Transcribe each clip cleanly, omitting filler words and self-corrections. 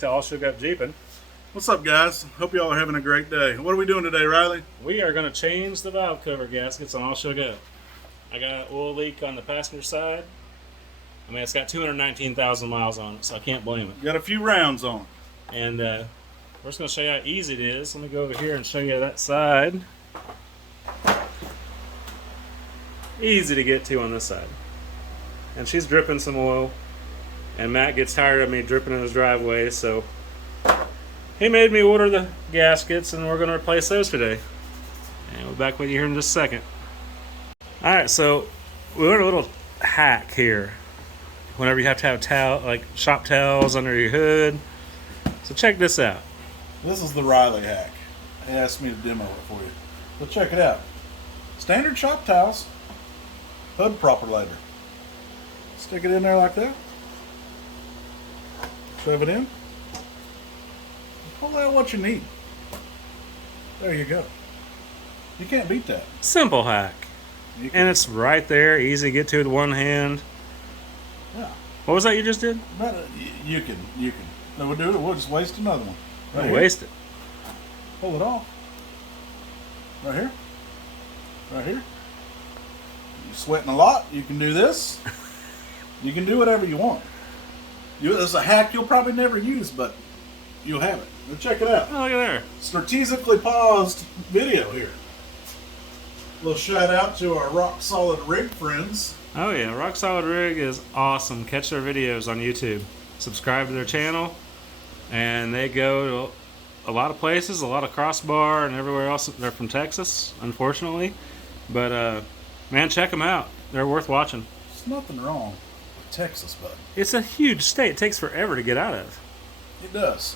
back to All Shook Up Jeeping. What's up, guys? Hope y'all are having a great day. What are we doing today, Riley? We are going to change the valve cover gaskets on All Shook Up. I got an oil leak on the passenger side. I mean, it's got 219,000 miles on it, so I can't blame it. Got a few rounds on. And we're just going to show you how easy it is. Let me go over here and show you that side. Easy to get to on this side. And she's dripping some oil. And Matt gets tired of me dripping in his driveway, so he made me order the gaskets, and we're going to replace those today. And we'll be back with you here in just a second. Alright, so we learned a little hack here. Whenever you have to have like shop towels under your hood. So check this out. This is the Riley hack. He asked me to demo it for you. So check it out. Standard shop towels. Hood propulator. Stick it in there like that. Shove it in. Pull out what you need. There you go. You can't beat that. Simple hack. And it's right there, easy to get to with one hand. Yeah. What was that you just did? But, you can. No, we'll do it. We'll just waste another one. Right here. Waste it. Pull it off. Right here. Right here. You're sweating a lot. You can do this. You can do whatever you want. It's a hack you'll probably never use, but you'll have it. Now check it out. Oh, look at there. Strategically paused video here. A little shout out to our Rock Solid Rig friends. Oh yeah, Rock Solid Rig is awesome. Catch their videos on YouTube. Subscribe to their channel, and they go to a lot of places, a lot of crossbar and everywhere else. They're from Texas, unfortunately, but man, check them out. They're worth watching. There's nothing wrong with Texas, bud. It's a huge state. It takes forever to get out of. It does.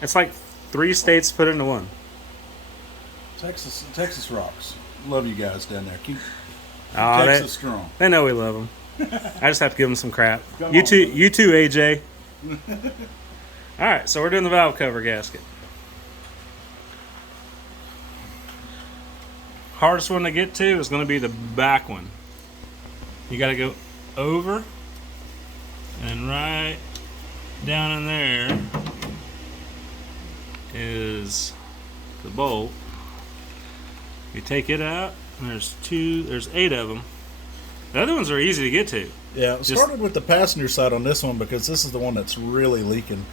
It's like 3 states put into one. Texas rocks. Love you guys down there. Keep Oh, Texas strong. They know we love them. I just have to give them some crap. You too, AJ. All right, so we're doing the valve cover gasket. Hardest one to get to is going to be the back one. You got to go over and right down in there is the bolt. You take it out, and there's 8 of them. The other ones are easy to get to. Yeah, started with the passenger side on this one because this is the one that's really leaking.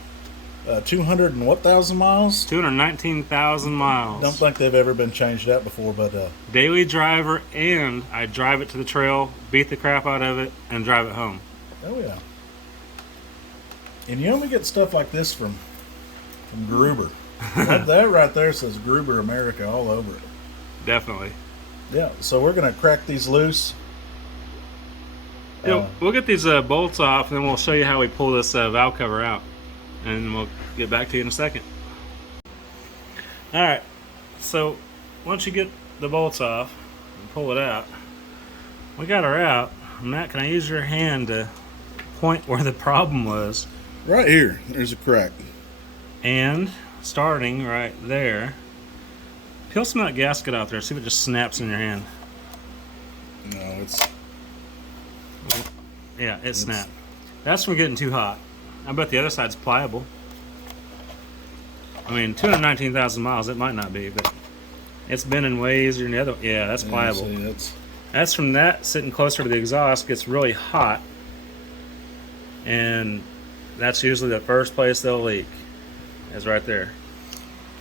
200 and what thousand miles? 219,000 miles. Don't think they've ever been changed out before, but daily driver, and I drive it to the trail, beat the crap out of it, and drive it home. Oh yeah. And you only get stuff like this from Gruber. that right there says Gruber America all over it. Definitely. Yeah, so we're going to crack these loose. We'll get these bolts off, and then we'll show you how we pull this valve cover out. And we'll get back to you in a second. Alright, so once you get the bolts off and pull it out, we got her out. Matt, can I use your hand to point where the problem was? Right here. There's a crack. And starting right there, peel some of that gasket out there. See if it just snaps in your hand. No, it's... Yeah, it snapped. That's from getting too hot. I bet the other side's pliable. I mean, 219,000 miles, it might not be, but it's been in ways than the other. Yeah, that's pliable. See, that's from that sitting closer to the exhaust, gets really hot, and that's usually the first place they'll leak, is right there.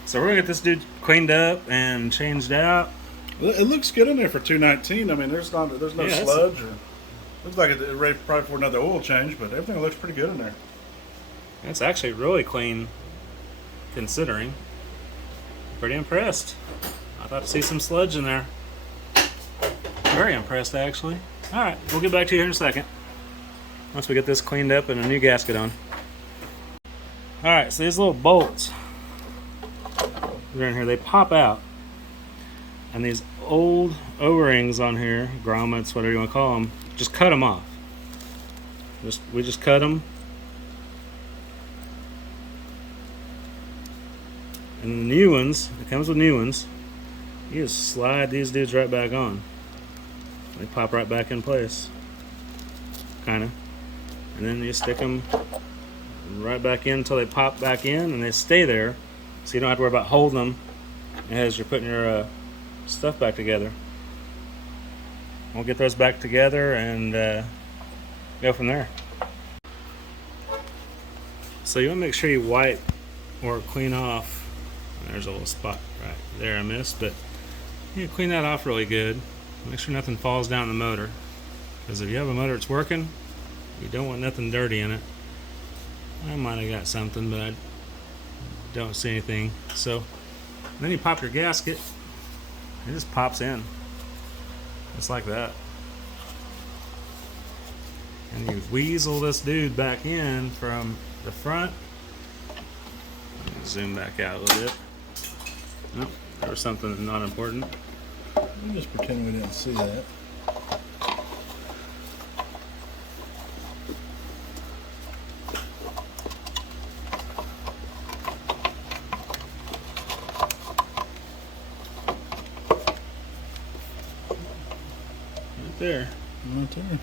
So we're going to get this dude cleaned up and changed out. It looks good in there for 219. I mean, there's no sludge. Looks like it's ready probably for another oil change, but everything looks pretty good in there. It's actually really clean, considering. Pretty impressed. I thought to see some sludge in there. Very impressed, actually. All right, we'll get back to you here in a second. Once we get this cleaned up and a new gasket on. All right, so these little bolts, they're in here. They pop out, and these old O-rings on here, grommets, whatever you want to call them, just cut them off. We just cut them. And the new ones, it comes with new ones, you just slide these dudes right back on. They pop right back in place. Kind of. And then you stick them right back in until they pop back in, and they stay there, so you don't have to worry about holding them as you're putting your stuff back together. We'll get those back together and go from there. So you want to make sure you wipe or clean off. There's a little spot right there I missed, but you clean that off really good. Make sure nothing falls down the motor, because if you have a motor that's working, you don't want nothing dirty in it. I might have got something, but I don't see anything. So then you pop your gasket. It just pops in, just like that. And you weasel this dude back in from the front. Zoom back out a little bit. Nope, there was something not important. We'll just pretend we didn't see that. Right there. Right there.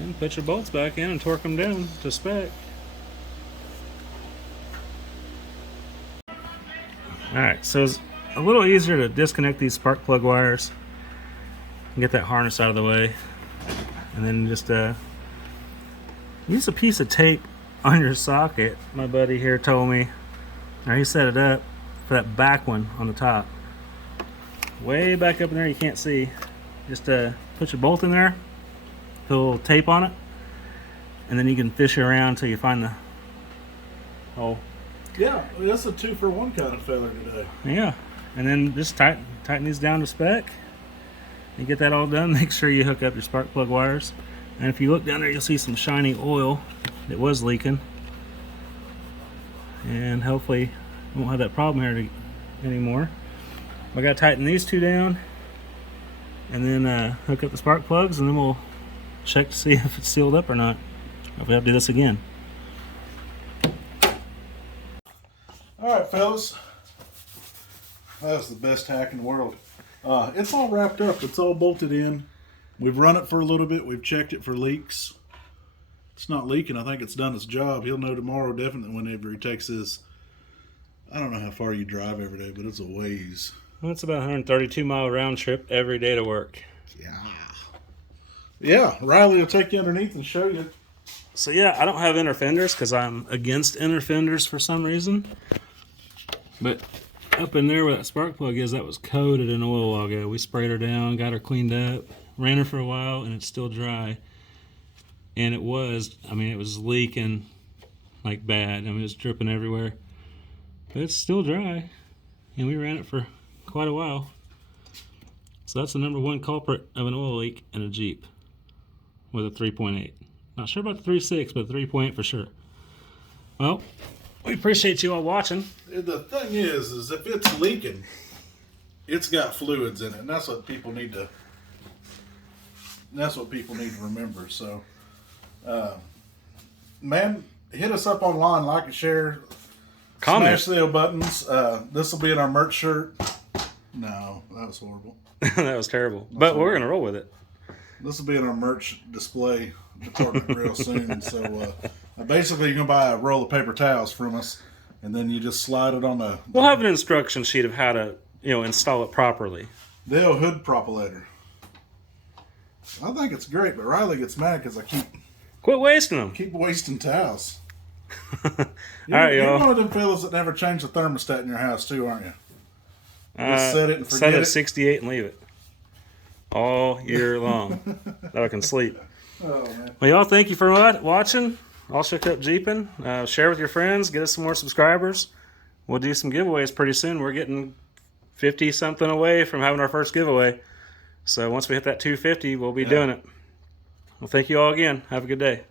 And put your bolts back in and torque them down to spec. Alright, so it's a little easier to disconnect these spark plug wires and get that harness out of the way. And then just use a piece of tape on your socket. My buddy here told me, or he set it up for that back one on the top. Way back up in there you can't see. Just put your bolt in there, put a little tape on it, and then you can fish around until you find the hole. Yeah, that's a 2-for-1 kind of feather today. Yeah, and then just tighten these down to spec. And get that all done. Make sure you hook up your spark plug wires. And if you look down there, you'll see some shiny oil that was leaking. And hopefully we won't have that problem here anymore. I gotta tighten these two down, and then hook up the spark plugs, and then we'll check to see if it's sealed up or not. If we have to do this again. Alright, fellas. That was the best hack in the world. It's all wrapped up. It's all bolted in. We've run it for a little bit. We've checked it for leaks. It's not leaking. I think it's done its job. He'll know tomorrow definitely whenever he takes his... I don't know how far you drive every day, but it's a ways. Well, it's about a 132-mile round trip every day to work. Yeah, Riley will take you underneath and show you. So yeah, I don't have inner fenders because I'm against inner fenders for some reason. But up in there where that spark plug is, that was coated in oil a while ago. We sprayed her down, got her cleaned up, ran her for a while, and it's still dry. And it was leaking like bad. I mean, it was dripping everywhere. But it's still dry. And we ran it for quite a while. So that's the #1 culprit of an oil leak in a Jeep with a 3.8. Not sure about the 3.6, but the 3.8 for sure. Well, we appreciate you all watching. The thing is if it's leaking, it's got fluids in it, and that's what people need to. That's what people need to remember. So, man, hit us up online, like and share, Comment. smash the buttons. This will be in our merch shirt. No, that was horrible. That was terrible, but we're gonna roll with it. This will be in our merch display department real soon. So basically, you're gonna buy a roll of paper towels from us, and then you just slide it on the. We'll have an instruction sheet of how to, install it properly. The old hood propulator. I think it's great, but Riley gets mad because I Quit wasting them. keep wasting towels. All right, You're y'all. one of them fellas that never change the thermostat in your house too, aren't you? Just set it and Set forget it it. at 68 and leave it all year long. That I can sleep. Oh, man. Well, y'all, thank you for watching. All Shook Up Jeeping. Share with your friends. Get us some more subscribers. We'll do some giveaways pretty soon. We're getting 50-something away from having our first giveaway. So once we hit that 250, we'll be doing it. Well, thank you all again. Have a good day.